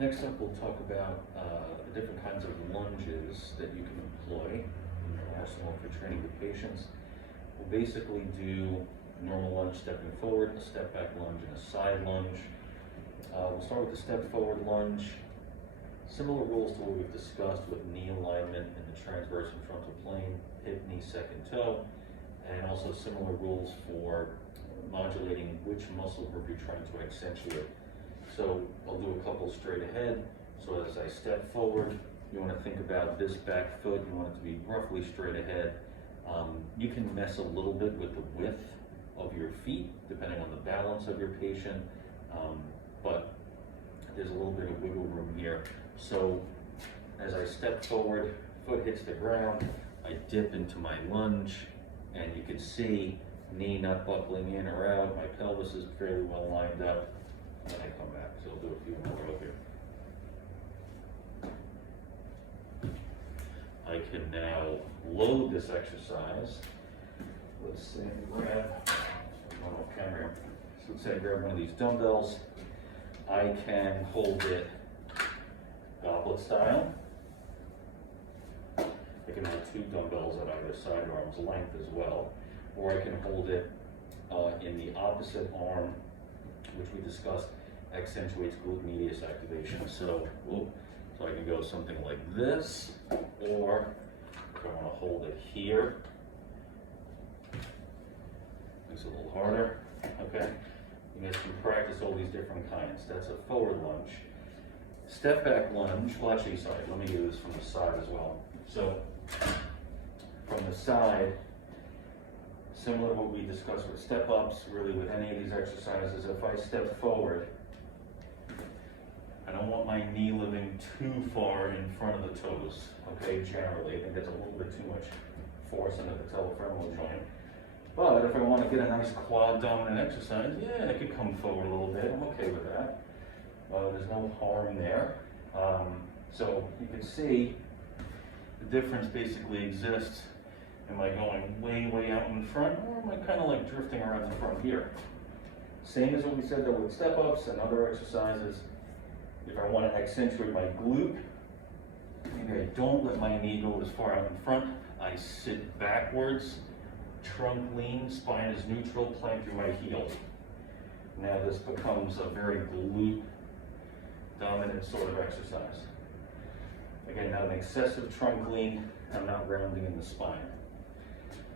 Next up, we'll talk about the different kinds of lunges that you can employ in your arsenal for training the patients. We'll basically do normal lunge stepping forward, a step back lunge, and a side lunge. We'll start with the step forward lunge. Similar rules to what we've discussed with knee alignment in the transverse and frontal plane, hip, knee, second toe, and also similar rules for modulating which muscle group you're trying to accentuate. So I'll do a couple straight ahead. So as I step forward, you want to think about this back foot. You want it to be roughly straight ahead. You can mess a little bit with the width of your feet, depending on the balance of your patient, but there's a little bit of wiggle room here. So as I step forward, foot hits the ground, I dip into my lunge, and you can see knee not buckling in or out. My pelvis is fairly well lined up. And then I come back, so I'll do a few more over here. I can now load this exercise. Let's say I grab, I'm off camera. So let's say I grab one of these dumbbells. I can hold it goblet style. I can hold two dumbbells at either side or arm's length as well. Or I can hold it in the opposite arm, which we discussed accentuates glute medius activation. So I can go something like this, or if I want to hold it here, makes it a little harder. Okay, you guys can practice all these different kinds. That's a forward lunge. Step back lunge. Well, actually, sorry, let me do this from the side as well. So from the side, similar to what we discussed with step ups, really with any of these exercises, if I step forward, I don't want my knee living too far in front of the toes, okay, generally. I think that's a little bit too much force into the patellofemoral joint. But if I want to get a nice quad dominant exercise, yeah, I could come forward a little bit. I'm okay with that. There's no harm there. So you can see the difference basically exists. Am I going way out in front, or am I kind of like drifting around the front here? Same as what we said though with step-ups and other exercises. If I want to accentuate my glute, maybe I don't let my knee go as far out in front. I sit backwards, trunk lean, spine is neutral, plank through my heel. Now this becomes a very glute dominant sort of exercise. Again, not an excessive trunk lean, I'm not rounding in the spine.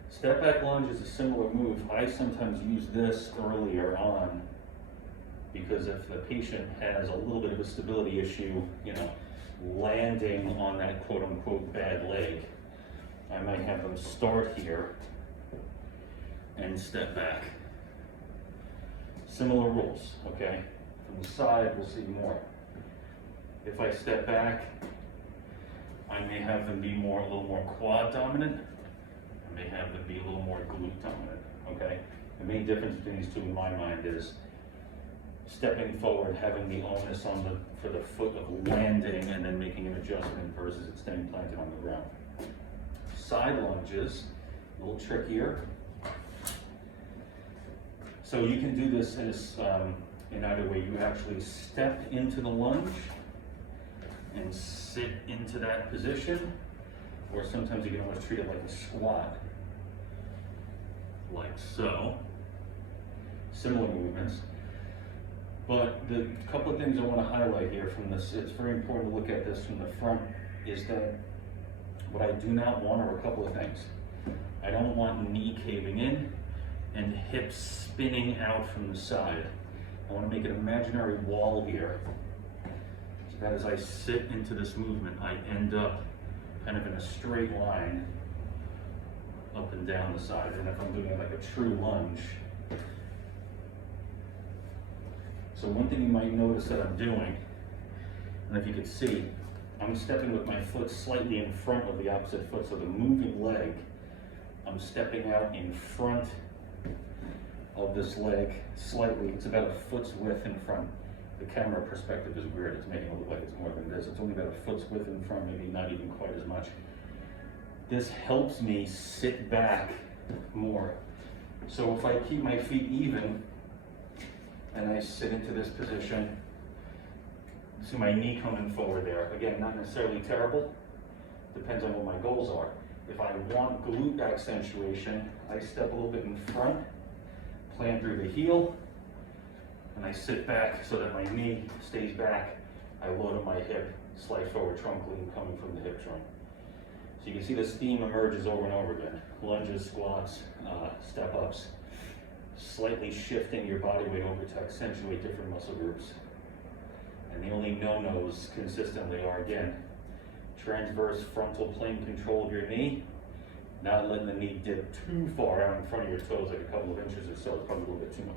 Step back lunge is a similar move. I sometimes use this earlier on because if the patient has a little bit of a stability issue, landing on that quote unquote bad leg, I might have them start here and step back. Similar rules, okay? From the side, we'll see more. If I step back, I may have them be a little more quad dominant. I may have them be a little more glute dominant, okay? The main difference between these two in my mind is stepping forward, having the onus for the foot of landing and then making an adjustment versus it staying planted on the ground. Side lunges, a little trickier. So you can do this as in either way. You actually step into the lunge and sit into that position, or sometimes you can almost treat it like a squat, like so. Similar movements. But the couple of things I want to highlight here from this, it's very important to look at this from the front, is that what I do not want are a couple of things. I don't want knee caving in and hips spinning out from the side. I want to make an imaginary wall here, so that as I sit into this movement, I end up kind of in a straight line up and down the side. And if I'm doing it like a true lunge, so one thing you might notice that I'm doing, and if you could see, I'm stepping with my foot slightly in front of the opposite foot, so the moving leg, I'm stepping out in front of this leg slightly. It's about a foot's width in front. The camera perspective is weird. It's making it look like it's more than this. It's only about a foot's width in front, maybe not even quite as much. This helps me sit back more. So if I keep my feet even and I sit into this position, See my knee coming forward there. Again, not necessarily terrible. Depends on what my goals are. If I want glute accentuation, I step a little bit in front, plant through the heel, and I sit back so that my knee stays back. I load up my hip, slide forward trunk lean coming from the hip joint. So you can see this theme emerges over and over again. Lunges, squats, step ups. Slightly shifting your body weight over to accentuate different muscle groups. And the only no-nos consistently are, again, transverse frontal plane control of your knee, not letting the knee dip too far out in front of your toes, like a couple of inches or so, it's probably a little bit too much.